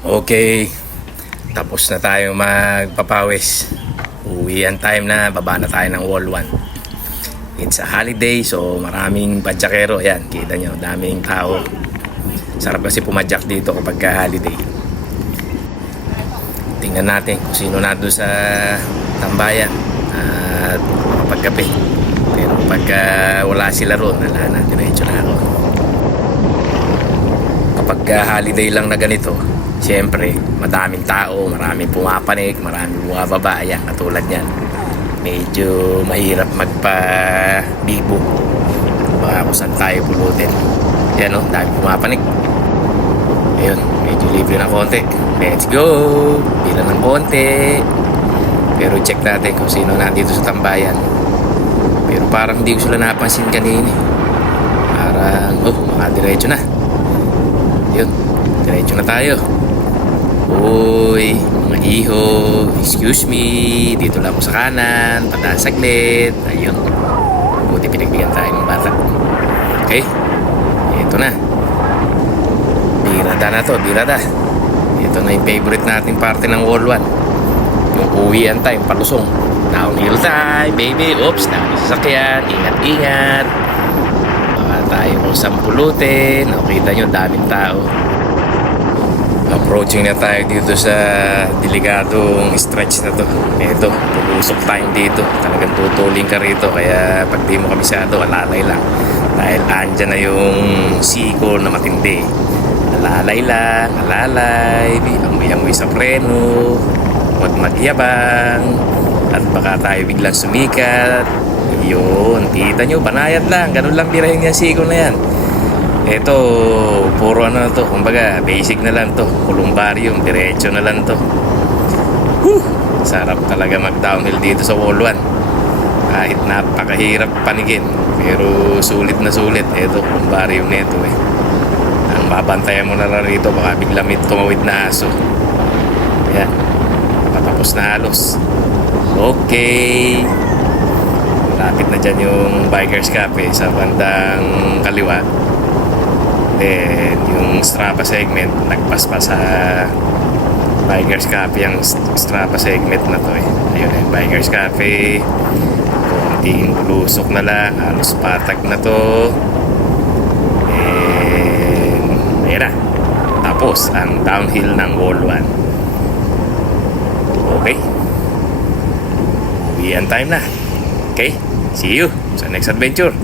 Okay, tapos na tayo magpapawis. Uwian time na, baba na tayo ng wall 1. It's a holiday, so maraming padyakero. Yan, kita nyo, daming tao. Sarap kasi pumadyak dito kapag holiday. Tingnan natin kung sino na doon sa tambayan at kapag-gabi. Pero pagka wala sila ron, wala na, diretso na ako. Kapag holiday lang na ganito, siyempre, madaming tao, maraming pumapanik, maraming bumababa. Ayan, katulad yan. Medyo mahirap magpa-bibo. Baka kung saan tayo pulutin. Yan o, dami pumapanik. Ayun, medyo libre ng konti. Let's go! Bilang ng konti. Pero check natin kung sino nandito sa tambayan. Pero parang hindi ko sila napansin kanina. Parang, makadiretso na. Yun, diretso na tayo. Uy, mga iho, excuse me, dito lang ako sa kanan, padaan saglit. Ayun, buti pinagbigyan tayo ng bata. Okay, ito na. Birada na to, birada. Ito na yung favorite nating parte ng wall 1. Yung uwian time, palusong. Downhill time, baby. Oops, dami sasakyan. Ingat-ingat. Baka tayo kung sampulutin. Nakita nyo, daming tao. Approaching na tayo dito sa delikadong stretch na to. Ito, pulusok time dito. Talagang tutuling ka rito. Kaya pag di mo kabisado, alalay lang. Dahil andyan na yung siko na matindi. Alalay lang, alalay. Amoy-amoy sa preno. Huwag magyabang. At baka tayo biglang sumikat. Yun, kita nyo, banayad lang. Ganun lang birahin yung siko na yan. Ito, puro ano na to, kumbaga basic na lang to, columbarium, diretso na lang to. Sarap talaga mag downhill dito sa wall 1. Kahit napakahirap panigin, pero sulit na sulit. Ito, columbarium nito eh. Ang babantayan mo na lang rito, baka bigla may tumawid na aso. Yan, patapos na halos. Okay, malapit na dyan yung Bikers Cafe sa bandang kaliwa. Then, yung Strapa segment, nagpas pa sa Bikers Cafe ang Strapa segment na to eh. Ayun yung Bikers Cafe. Konting lusok na lang, halos patag na to. And, ayun na. Tapos, ang downhill ng wall 1. Okay. Uwian time na. Okay, see you sa next adventure.